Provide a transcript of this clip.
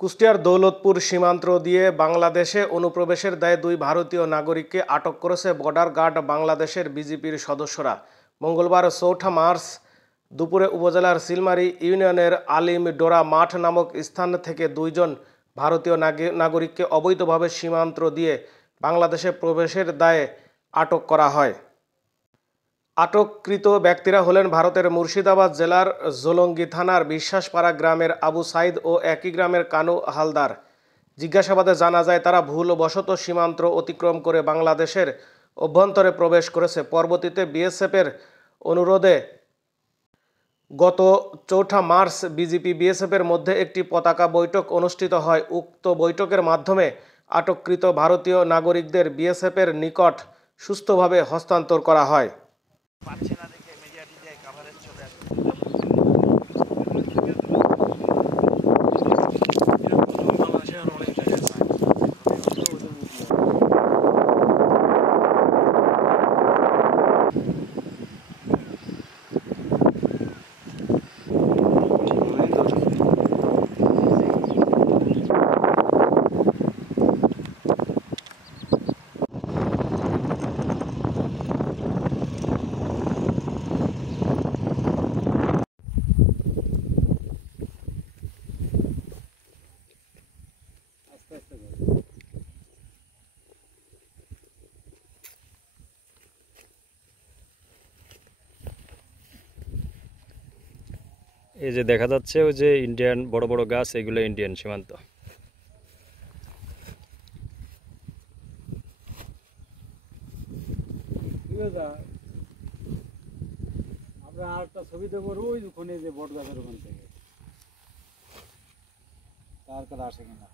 কুষ্টিয়ার দৌলতপুর সীমান্ত দিয়ে বাংলাদেশে অনুপ্রবেশের দায়ে দুই ভারতীয় নাগরিককে আটক করেছে বর্ডার গার্ড বাংলাদেশের বিজিবির সদস্যরা। মঙ্গলবার ৪ঠা মার্চ দুপুরে উপজেলার সিলমারি ইউনিয়নের আলিম ডোরা মাঠ নামক স্থান থেকে দুইজন ভারতীয় নাগরিককে অবৈধভাবে সীমান্ত দিয়ে বাংলাদেশে প্রবেশের দায়ে আটক করা হয়। আটককৃত ব্যক্তিরা হলেন ভারতের মুর্শিদাবাদ জেলার জোলঙ্গি থানার বিশ্বাসপাড়া গ্রামের আবু সাইদ ও একই গ্রামের কানু হালদার। জিজ্ঞাসাবাদে জানা যায় তারা ভুলবশত সীমান্ত অতিক্রম করে বাংলাদেশের অভ্যন্তরে প্রবেশ করেছে। পরবর্তীতে বিএসএফের অনুরোধে গত ৪ঠা মার্চ বিজিপি বিএসএফের মধ্যে একটি পতাকা বৈঠক অনুষ্ঠিত হয়। উক্ত বৈঠকের মাধ্যমে আটককৃত ভারতীয় নাগরিকদের বিএসএফের নিকট সুস্থভাবে হস্তান্তর করা হয়। পাচ্ছে না দেখে মিডিয়াটিতে কভারেজ চলে আসে। এই যে দেখা যাচ্ছে ওই যে ইন্ডিয়ান বড় বড় গাছ, এগুলো ইন্ডিয়ান সীমান্ত। আমরা আরেকটা ছবি দেবো ওই ওখানে যে বট গাছের ওখান থেকে তার কাছে আসে কিনা।